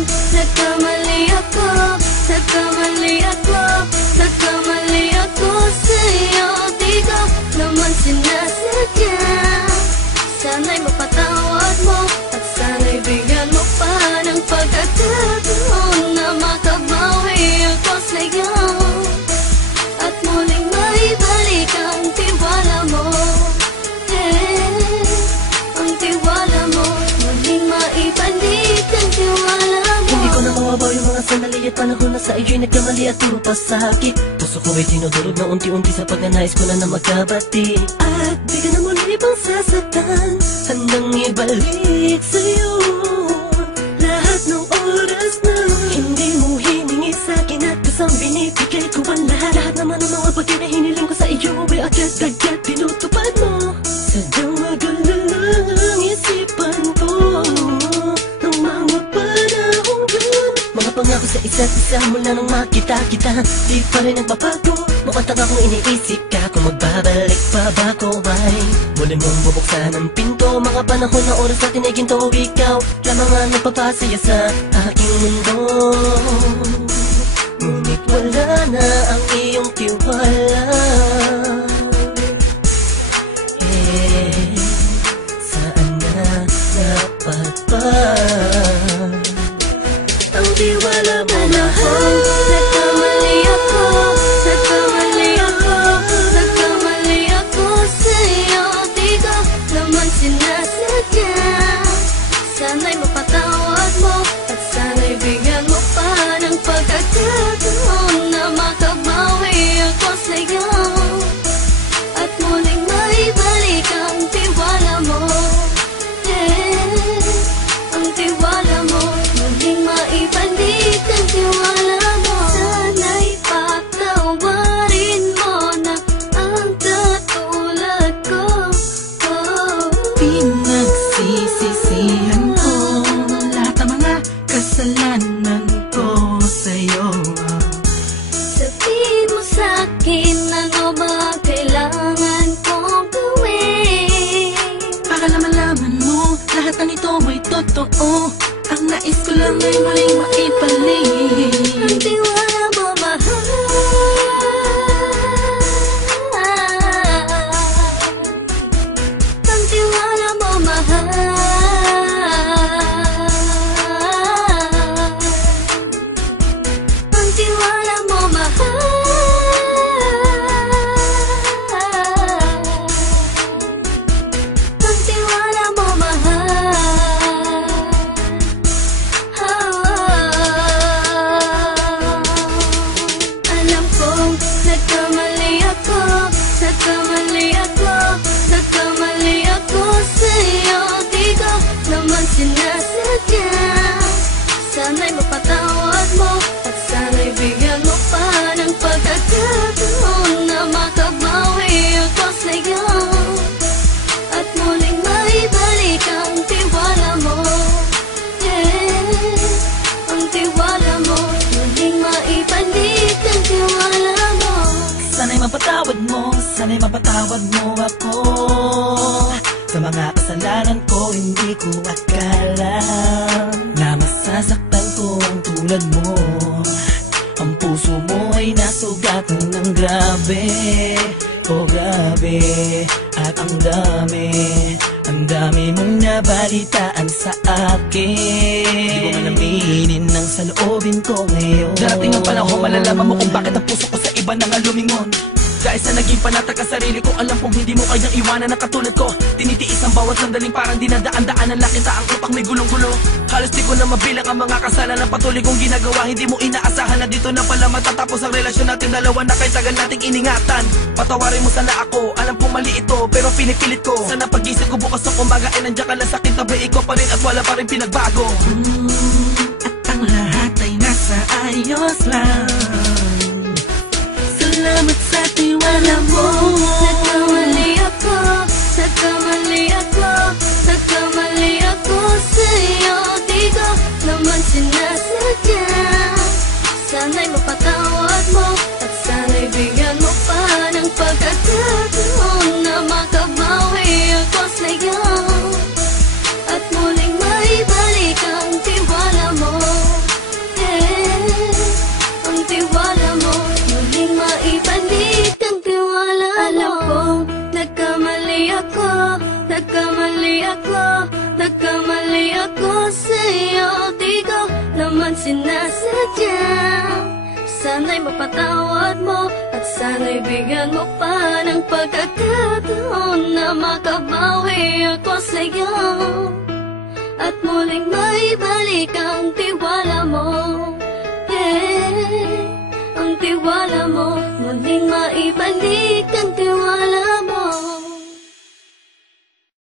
kong nagkamali ako, nagkamali ako, nagkamali ako sa'yo. Di ko naman sinasadya. Sana'y mapatawad mo at sana'y bigyan mo pa ng pagkakataon na makabawi ako sa'yo at muling maibalik ang tiwala mo. Ang tiwala mo, muling maibalik ang tiwala mo. Hindi ko na mawabaw yung mga sandali at panahon na sa iyo'y nagkamali at puro pasakit. Puso ko ay tinudurog na unti-unti sa pagnanais ko na magkabati. At di ka na muli pang sasaktan, handang ibalik sa'yo lahat ng oras na hindi mo hiningi sa'kin at kusang binibigay ko ang lahat. Lahat naman ng mga bagay na hiniling ko sa iyo ay agad-agad tinutupad mo. Sadyang magulo lang isipan ko ng mga panahong yun. Mga pangako sa isa't isa mula nung makita kita, di pa rin nagbabago. Mukhang tanga kung iniisip ka kung magbabalik pa ba ko ay muli mong bubuksan ang pinto. Mga panahon na oras natin ay ginto, ikaw lamang ang nagpapasaya sa aking mundo. Ngunit wala na ang iyong tiwala. Saan na napagpag ang tiwala mo, mahal? Nagkamali ako, nagkamali ako, nagkamali ako sa'yo. Di ko naman sinasadya. Sana'y mapatawad mo at sana'y bigyan mo pa ng pagkakataon na makabawi ako sa'yo at muling maibalik ang tiwala mo. Ang tiwala mo, muling maibalik ang tiwala mo. Sana'y patawarin mo na ang katulad ko. Pinagsisisihan ko lahat ng mga kasalanan ko sa'yo. Sabihin mo sa'kin ano ba kailangan kong gawin Para malaman mo lahat ng ito ay totoo. Ang nais ko lang ay muling maibalik ang tiwala mo, mahal. Ang tiwala mo, mahal. Ang tiwala mo, mahal. Ang tiwala mo, mahal. Alam kong nagkamali ako, nagkamali ako, nagkamali ako sa'yo. Di ko naman sinasadya. Sana'y mapatawad mo at sana'y bigyan mo pa ng pagkakataon na makabawi ako sa'yo at muling maibalik ang tiwala mo. Ang tiwala mo, muling maibalik ang tiwala mo. Sana'y mapatawad mo, sana'y mapatawad mo ako sa mga kasalanan ko. Hindi ko akala na masasaktan ko ang tulad mo. Ang puso mo ay nasugatan ng grabe, oh grabe. At ang dami mong nabalitaan sa akin. Di ko man aminin ng saloobin ko ngayon. Darating ang panahon, malalaman mo kung bakit ang puso ko sa iba nang lumingon. Dahil sa naging panatag ka sarili ko, alam kong hindi mo kayang iwanan na katulad ko. Tinitiis ang bawat sandaling parang dinadaan-daanan lang kita. Ang utak may gulong-gulo. Halos di ko na mabilang ang mga kasalanan patuloy kong ginagawa. Hindi mo inaasahan na dito na pala matatapos ang relasyon natin dalawa na kahit tagal nating iningatan. Patawarin mo sana ako, alam kong mali ito pero pinipilit ko. Sana pag-isip ko bukas ng umaga ay nandiyan ka lang sa akin, tabi ko pa rin at wala pa rin pinagbago. At ang lahat ay nasa ayos lang. Salamat sa tiwala mo. Nagkamali ako, nagkamali ako, nagkamali ako sa'yo. Di ko naman sinasadya. Sana'y mapatawad mo at sana'y bigyan mo pa ng pagkakataon na makabawi ako sa'yo at muling maibalik ang tiwala mo. sinasadya. Sana'y mapatawad mo at sana'y bigyan mo pa ng pagkakataon na makabawi ako sa'yo at muling maibalik ang tiwala mo. Yeah, ang tiwala mo, muling maibalik ang tiwala